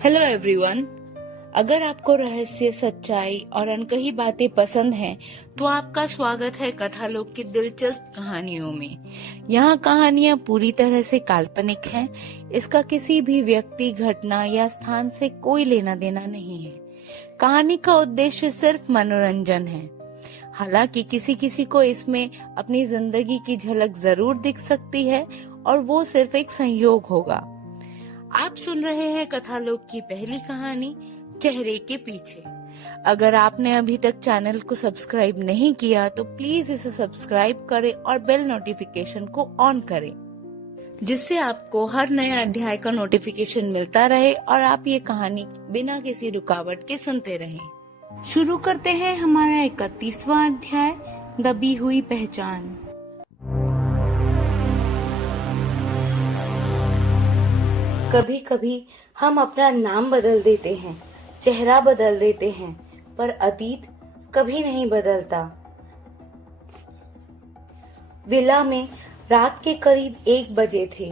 Hello everyone. अगर आपको रहस्य, सच्चाई और अनकही बातें पसंद हैं, तो आपका स्वागत है कथालोक की दिलचस्प कहानियों में। यहाँ कहानियाँ पूरी तरह से काल्पनिक हैं। इसका किसी भी व्यक्ति, घटना या स्थान से कोई लेना देना नहीं है। कहानी का उद्देश्य सिर्फ मनोरंजन है। हालांकि किसी किसी को इसमें अपनी जिंदगी की झलक जरूर दिख सकती है, और वो सिर्फ एक संयोग होगा। आप सुन रहे हैं कथालोक की पहली कहानी, चेहरे के पीछे। अगर आपने अभी तक चैनल को सब्सक्राइब नहीं किया तो प्लीज इसे सब्सक्राइब करें और बेल नोटिफिकेशन को ऑन करें, जिससे आपको हर नए अध्याय का नोटिफिकेशन मिलता रहे और आप ये कहानी बिना किसी रुकावट के सुनते रहें। शुरू करते हैं हमारा 31वां अध्याय, दबी हुई पहचान। कभी कभी हम अपना नाम बदल देते हैं, चेहरा बदल देते हैं, पर अतीत कभी नहीं बदलता। विला में रात के करीब 1 बजे थे।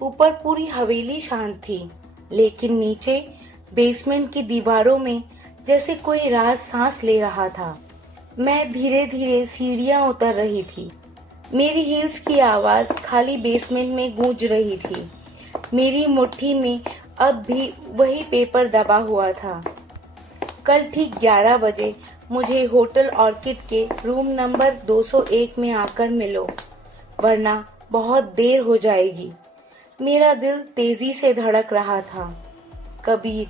ऊपर पूरी हवेली शांत थी, लेकिन नीचे बेसमेंट की दीवारों में जैसे कोई राज सांस ले रहा था। मैं धीरे धीरे सीढ़ियां उतर रही थी। मेरी हील्स की आवाज खाली बेसमेंट में गूंज रही थी। मेरी मुट्ठी में अब भी वही पेपर दबा हुआ था। कल ठीक 11 बजे मुझे होटल ऑर्किड के रूम नंबर 201 में आकर मिलो, वरना बहुत देर हो जाएगी। मेरा दिल तेजी से धड़क रहा था। कबीर,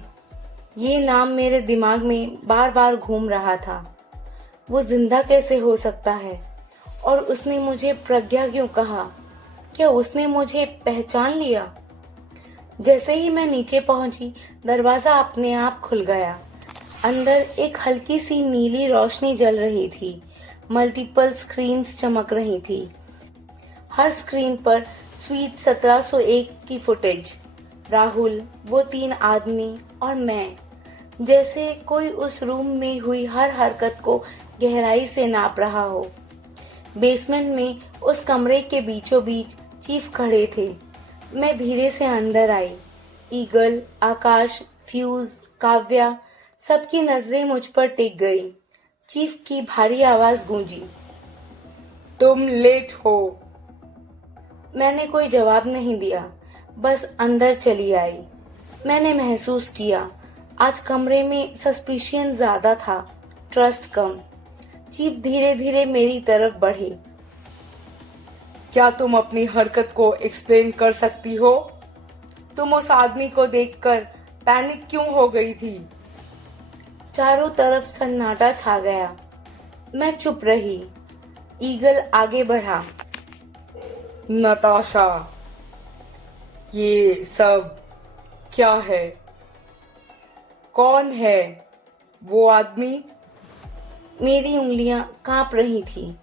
ये नाम मेरे दिमाग में बार बार घूम रहा था। वो जिंदा कैसे हो सकता है? और उसने मुझे प्रज्ञा क्यों कहा? क्या उसने मुझे पहचान लिया? जैसे ही मैं नीचे पहुंची, दरवाजा अपने आप खुल गया। अंदर एक हल्की सी नीली रोशनी जल रही थी। मल्टीपल स्क्रीन्स चमक रही थी। हर स्क्रीन पर स्वीट 1701 की फुटेज, राहुल, वो 3 आदमी और मैं। जैसे कोई उस रूम में हुई हर हरकत को गहराई से नाप रहा हो। बेसमेंट में उस कमरे के बीचों बीच चीफ खड़े थे। मैं धीरे से अंदर आई। ईगल, आकाश, फ्यूज, काव्या, सबकी नजरें मुझ पर टिक गई। चीफ की भारी आवाज गूंजी, तुम लेट हो। मैंने कोई जवाब नहीं दिया, बस अंदर चली आई। मैंने महसूस किया आज कमरे में सस्पिशियन ज्यादा था, ट्रस्ट कम। चीफ धीरे धीरे मेरी तरफ बढ़े। क्या तुम अपनी हरकत को एक्सप्लेन कर सकती हो? तुम उस आदमी को देखकर पैनिक क्यों हो गई थी? चारों तरफ सन्नाटा छा गया। मैं चुप रही। ईगल आगे बढ़ा, नताशा, ये सब क्या है? कौन है वो आदमी? मेरी उंगलियां कांप रही थी।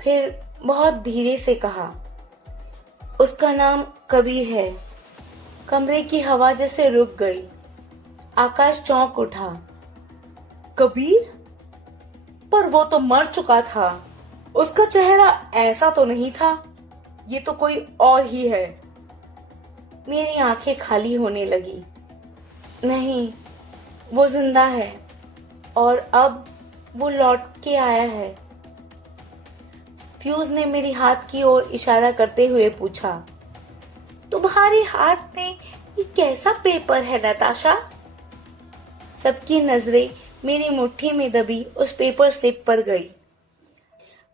फिर बहुत धीरे से कहा, उसका नाम कबीर है। कमरे की हवा जैसे रुक गई। आकाश चौंक उठा। कबीर? पर वो तो मर चुका था। उसका चेहरा ऐसा तो नहीं था। ये तो कोई और ही है। मेरी आंखें खाली होने लगी। नहीं, वो जिंदा है, और अब वो लौट के आया है। फ्यूज ने मेरी हाथ की ओर इशारा करते हुए पूछा, तुम्हारे हाथ में ये कैसा पेपर है नताशा? सबकी नजरें मेरी मुट्ठी में दबी उस पेपर स्लिप पर गई।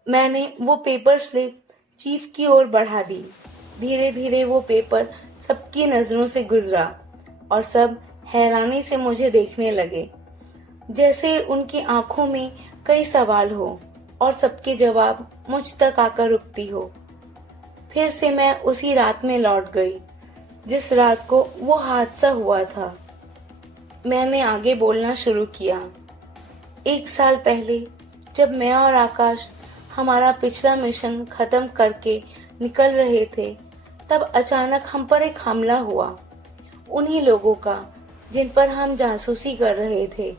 मैंने वो पेपर स्लिप चीफ की ओर बढ़ा दी। धीरे धीरे वो पेपर सबकी नजरों से गुजरा और सब हैरानी से मुझे देखने लगे, जैसे उनकी आंखों में कई सवाल हो और सबके जवाब मुझ तक आकर रुकती हो। फिर से मैं उसी रात में लौट गई, जिस रात को वो हादसा हुआ था। मैंने आगे बोलना शुरू किया। 1 साल पहले जब मैं और आकाश हमारा पिछला मिशन खत्म करके निकल रहे थे, तब अचानक हम पर एक हमला हुआ। उन्हीं लोगों का जिन पर हम जासूसी कर रहे थे,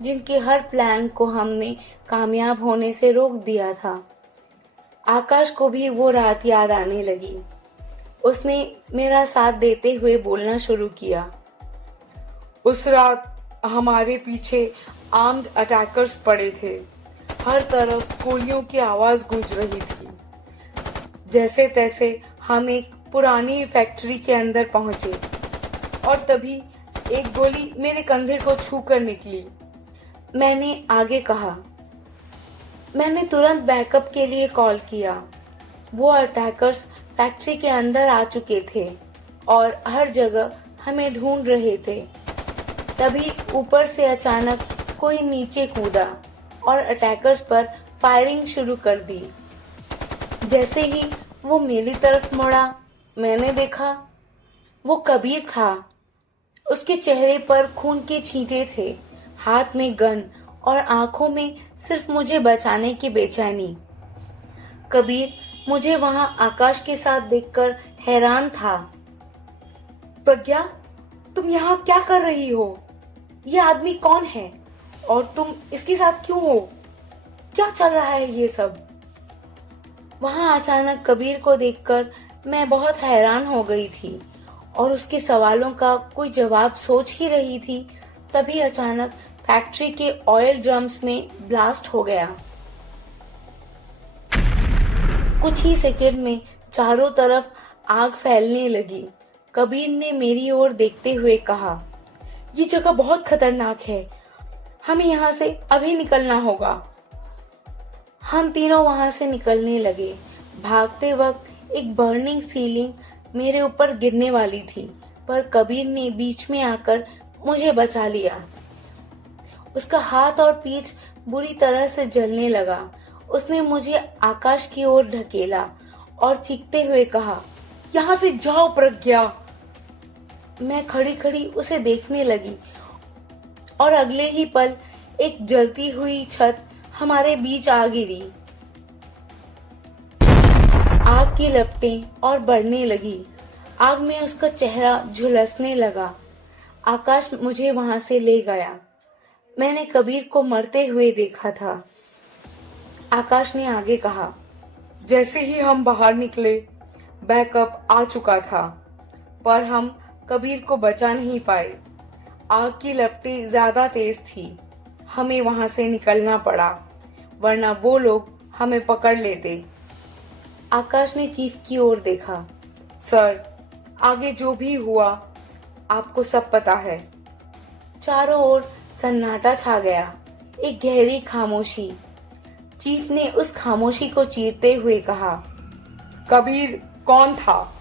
जिनके हर प्लान को हमने कामयाब होने से रोक दिया था। आकाश को भी वो रात याद आने लगी। उसने मेरा साथ देते हुए बोलना शुरू किया, उस रात हमारे पीछे आर्म्ड अटैकर्स पड़े थे। हर तरफ गोलियों की आवाज गूंज रही थी। जैसे तैसे हम एक पुरानी फैक्ट्री के अंदर पहुंचे और तभी एक गोली मेरे कंधे को छू कर निकली। मैंने आगे कहा। मैंने तुरंत बैकअप के लिए कॉल किया। वो अटैकर्स फैक्ट्री के अंदर आ चुके थे और हर जगह हमें ढूंढ रहे थे। तभी ऊपर से अचानक कोई नीचे कूदा और अटैकर्स पर फायरिंग शुरू कर दी। जैसे ही वो मेरी तरफ मुड़ा, मैंने देखा वो कबीर था। उसके चेहरे पर खून के छींटे थे, हाथ में गन और आंखों में सिर्फ मुझे बचाने की बेचैनी। कबीर मुझे वहां आकाश के साथ देखकर हैरान था। प्रज्ञा, तुम यहाँ क्या कर रही हो? ये आदमी कौन है और तुम इसके साथ क्यों हो? क्या चल रहा है ये सब? वहां अचानक कबीर को देखकर मैं बहुत हैरान हो गई थी और उसके सवालों का कोई जवाब सोच ही रही थी। तभी अचानक फैक्ट्री के ऑयल ड्रम्स में ब्लास्ट हो गया। कुछ ही सेकंड में चारों तरफ आग फैलने लगी। कबीर ने मेरी ओर देखते हुए कहा, ये जगह बहुत खतरनाक है, हमें यहाँ से अभी निकलना होगा। हम तीनों वहां से निकलने लगे। भागते वक्त एक बर्निंग सीलिंग मेरे ऊपर गिरने वाली थी, पर कबीर ने बीच में आकर मुझे बचा लिया। उसका हाथ और पीठ बुरी तरह से जलने लगा। उसने मुझे आकाश की ओर ढकेला और चीखते हुए कहा, यहाँ से जाओ प्रज्ञा। मैं खड़ी खड़ी उसे देखने लगी और अगले ही पल एक जलती हुई छत हमारे बीच आ गिरी। आग की लपटें और बढ़ने लगी। आग में उसका चेहरा झुलसने लगा। आकाश मुझे वहां से ले गया। मैंने कबीर को मरते हुए देखा था। आकाश ने आगे कहा, जैसे ही हम बाहर निकले, बैकअप आ चुका था, पर हम कबीर को बचा नहीं पाए। आग की लपटें ज्यादा तेज थी। हमें वहां से निकलना पड़ा, वरना वो लोग हमें पकड़ लेते। आकाश ने चीफ की ओर देखा। सर, आगे जो भी हुआ आपको सब पता है। चारों ओर सन्नाटा छा गया, एक गहरी खामोशी। चीफ ने उस खामोशी को चीरते हुए कहा, कबीर कौन था?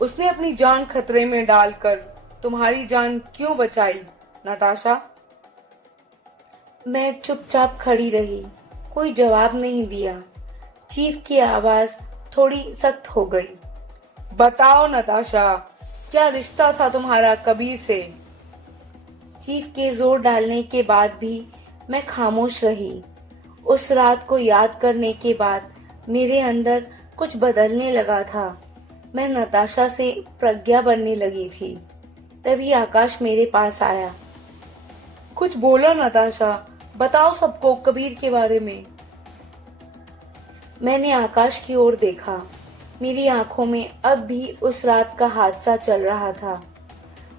उसने अपनी जान खतरे में डालकर तुम्हारी जान क्यों बचाई, नताशा? मैं चुपचाप खड़ी रही, कोई जवाब नहीं दिया। चीफ की आवाज थोड़ी सख्त हो गई। बताओ नताशा, क्या रिश्ता था तुम्हारा कबीर से? चीफ के जोर डालने के बाद भी मैं खामोश रही। उस रात को याद करने के बाद मेरे अंदर कुछ बदलने लगा था। मैं नताशा से प्रज्ञा बनने लगी थी। तभी आकाश मेरे पास आया। कुछ बोलो नताशा, बताओ सबको कबीर के बारे में। मैंने आकाश की ओर देखा। मेरी आंखों में अब भी उस रात का हादसा चल रहा था।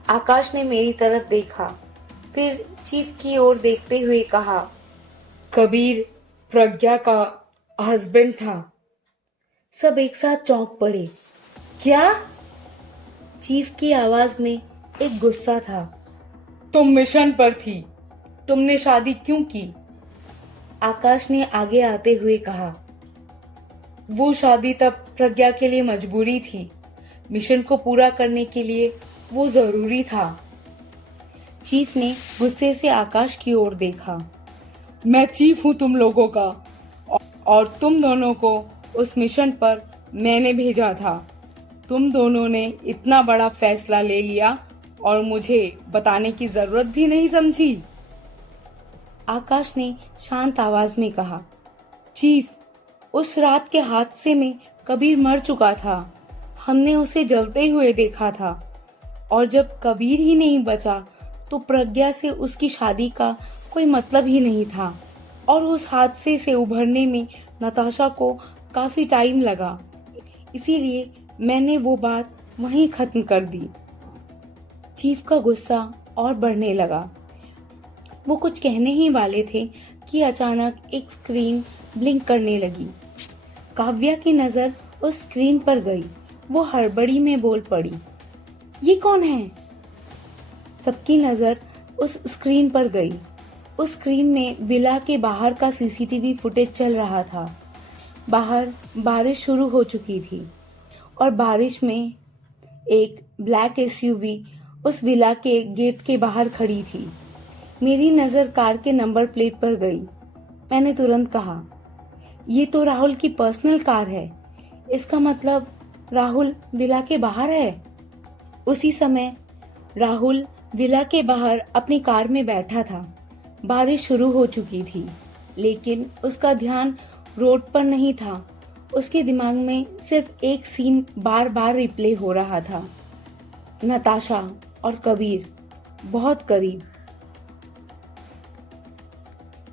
आकाश ने मेरी तरफ देखा, फिर चीफ की ओर देखते हुए कहा, कबीर प्रज्ञा का हस्बैंड था। सब एक साथ चौंक पड़े। क्या? चीफ की आवाज में एक गुस्सा था। तुम मिशन पर थी, तुमने शादी क्यों की? आकाश ने आगे आते हुए कहा, वो शादी तब प्रज्ञा के लिए मजबूरी थी, मिशन को पूरा करने के लिए वो जरूरी था। चीफ ने गुस्से से आकाश की ओर देखा। मैं चीफ हूँ तुम लोगों का, और तुम दोनों को उस मिशन पर मैंने भेजा था। तुम दोनों ने इतना बड़ा फैसला ले लिया और मुझे बताने की जरूरत भी नहीं समझी। आकाश ने शांत आवाज में कहा, चीफ, उस रात के हादसे में कबीर मर चुका था। हमने उसे जलते हुए देखा था, और जब कबीर ही नहीं बचा तो प्रज्ञा से उसकी शादी का कोई मतलब ही नहीं था। और उस हादसे से उभरने में नताशा को काफी टाइम लगा, इसीलिए मैंने वो बात वहीं खत्म कर दी। चीफ का गुस्सा और बढ़ने लगा। वो कुछ कहने ही वाले थे कि अचानक एक स्क्रीन ब्लिंक करने लगी। काव्या की नजर उस स्क्रीन पर गई। वो हड़बड़ी में बोल पड़ी, ये कौन है? सबकी नजर उस स्क्रीन पर गई। उस स्क्रीन में विला के बाहर का सीसीटीवी फुटेज चल रहा था। बाहर बारिश शुरू हो चुकी थी और बारिश में एक ब्लैक एसयूवी उस विला के गेट के बाहर खड़ी थी। मेरी नजर कार के नंबर प्लेट पर गई। मैंने तुरंत कहा, ये तो राहुल की पर्सनल कार है। इसका मतलब राहुल विला के बाहर है। उसी समय राहुल विला के बाहर अपनी कार में बैठा था। बारिश शुरू हो चुकी थी, लेकिन उसका ध्यान रोड पर नहीं था। उसके दिमाग में सिर्फ एक सीन बार बार रिप्ले हो रहा था, नताशा और कबीर बहुत करीब।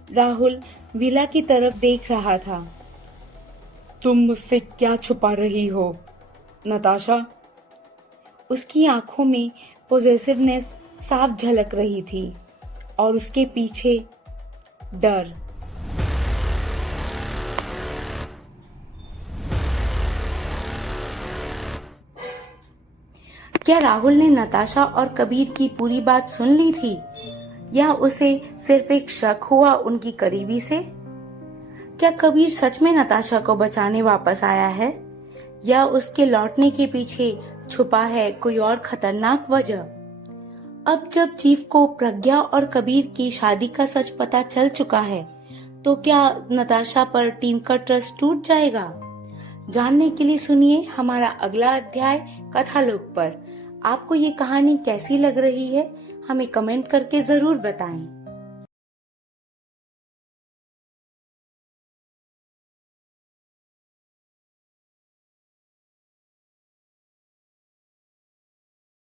राहुल विला की तरफ देख रहा था। तुम मुझसे क्या छुपा रही हो, नताशा? उसकी आंखों में पॉजेसिवनेस साफ झलक रही थी और उसके पीछे डर। क्या राहुल ने नताशा और कबीर की पूरी बात सुन ली थी, या उसे सिर्फ एक शक हुआ उनकी करीबी से? क्या कबीर सच में नताशा को बचाने वापस आया है, या उसके लौटने के पीछे छुपा है कोई और खतरनाक वजह? अब जब चीफ को प्रज्ञा और कबीर की शादी का सच पता चल चुका है, तो क्या नताशा पर टीम का ट्रस्ट टूट जाएगा? जानने के लिए सुनिए हमारा अगला अध्याय कथालोक पर। आपको ये कहानी कैसी लग रही है, हमें कमेंट करके जरूर बताएं।